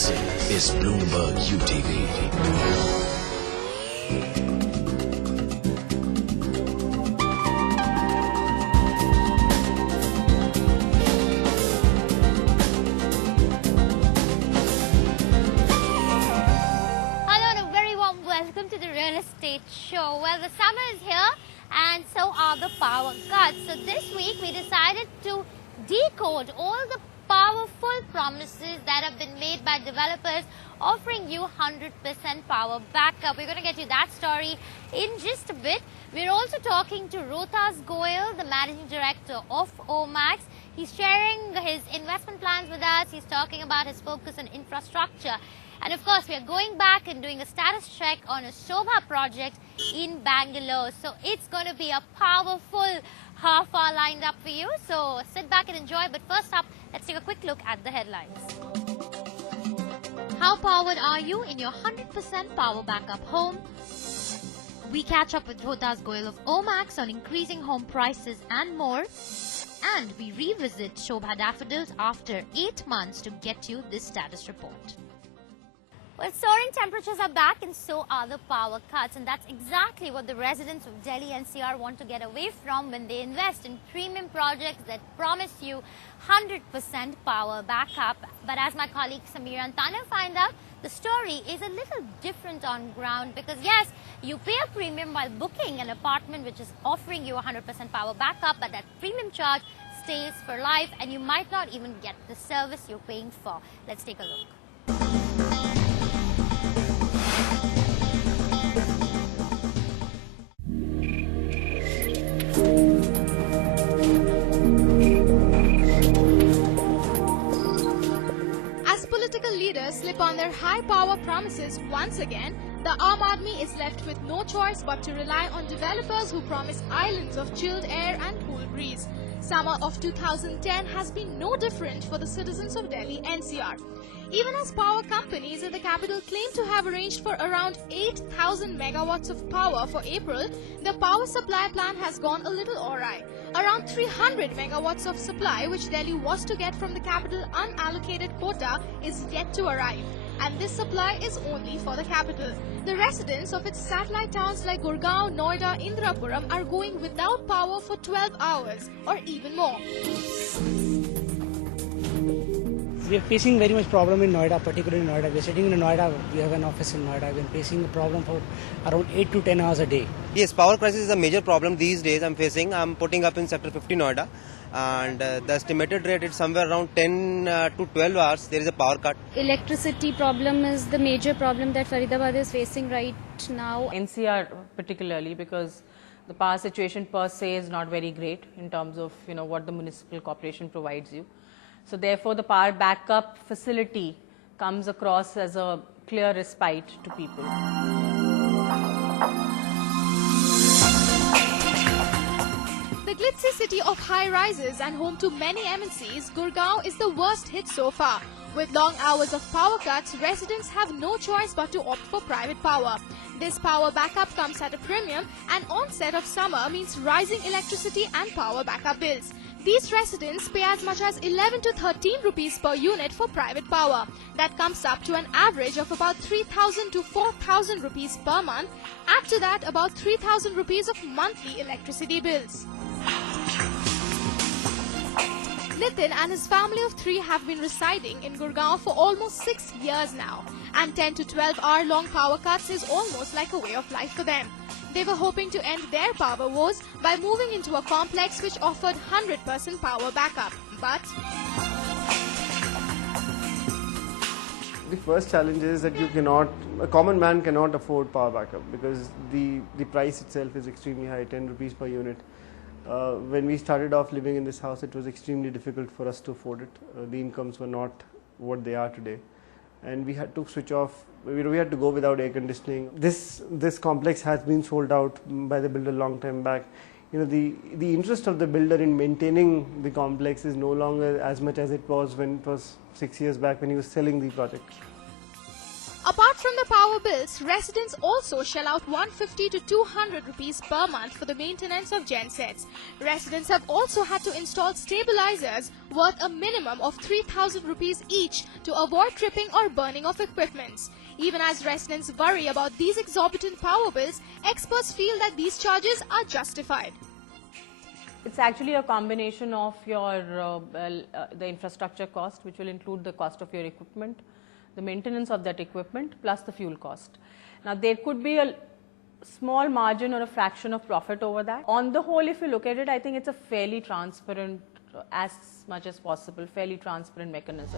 This is Bloomberg UTV. Welcome to the real estate show. Well, the summer is here and so are the power cuts. So this week we decided to decode all the powerful promises that have been made by developers offering you 100% power backup. We're going to get you that story in just a bit. We're also talking to Rohtas Goyal, the managing director of Omax. He's sharing his investment plans with us. He's talking about his focus on infrastructure. And of course, we are going back and doing a status check on a Sobha project in Bangalore. So it's going to be a powerful half hour lined up for you. So sit back and enjoy. But first up, let's take a quick look at the headlines. How powered are you in your 100% power backup home? We catch up with Rohtas Goyal of Omax on increasing home prices and more. And we revisit Sobha daffodils after 8 months to get you this status report. Well, soaring temperatures are back and so are the power cuts, and that's exactly what the residents of Delhi NCR want to get away from when they invest in premium projects that promise you 100% power backup. But as my colleague Samir and Tanya find out, the story is a little different on ground because yes, you pay a premium while booking an apartment which is offering you 100% power backup, but that premium charge stays for life and you might not even get the service you're paying for. Let's take a look. As political leaders slip on their high-power promises once again, the Aam Aadmi is left with no choice but to rely on developers who promise islands of chilled air and cool breeze. Summer of 2010 has been no different for the citizens of Delhi NCR. Even as power companies in the capital claim to have arranged for around 8,000 megawatts of power for April, the power supply plan has gone a little awry. Around 300 megawatts of supply which Delhi was to get from the capital unallocated quota is yet to arrive. And this supply is only for the capital. The residents of its satellite towns like Gurgaon, Noida, Indirapuram are going without power for 12 hours or even more. We are facing very much problem in Noida, particularly in Noida. We are sitting in Noida, we have an office in Noida. We are facing a problem for around 8 to 10 hours a day. Yes, power crisis is a major problem these days I'm facing. I'm putting up in sector 50 Noida and the estimated rate is somewhere around 10 to 12 hours. There is a power cut. Electricity problem is the major problem that Faridabad is facing right now. NCR particularly because the power situation per se is not very great in terms of what the municipal corporation provides you. So therefore the power backup facility comes across as a clear respite to people. The glitzy city of high-rises and home to many MNCs, Gurgaon is the worst hit so far. With long hours of power cuts, residents have no choice but to opt for private power. This power backup comes at a premium and onset of summer means rising electricity and power backup bills. These residents pay as much as 11 to 13 rupees per unit for private power. That comes up to an average of about 3,000 to 4,000 rupees per month. Add to that about 3,000 rupees of monthly electricity bills. Nitin and his family of 3 have been residing in Gurgaon for almost 6 years now. And 10 to 12 hour long power cuts is almost like a way of life for them. They were hoping to end their power woes by moving into a complex which offered 100% power backup. But the first challenge is that a common man cannot afford power backup because the price itself is extremely high, 10 rupees per unit. When we started off living in this house, it was extremely difficult for us to afford it. The incomes were not what they are today. And we had to switch off, we had to go without air conditioning. This complex has been sold out by the builder long time back. The interest of the builder in maintaining the complex is no longer as much as it was when it was 6 years back when he was selling the project. Apart from the power bills, residents also shell out 150 to 200 rupees per month for the maintenance of gensets. Residents have also had to install stabilizers worth a minimum of 3,000 rupees each to avoid tripping or burning of equipments. Even as residents worry about these exorbitant power bills, experts feel that these charges are justified. It's actually a combination of your the infrastructure cost, which will include the cost of your equipment, the maintenance of that equipment, plus the fuel cost. Now, there could be a small margin or a fraction of profit over that. On the whole, if you look at it, I think it's a fairly transparent, as much as possible, fairly transparent mechanism.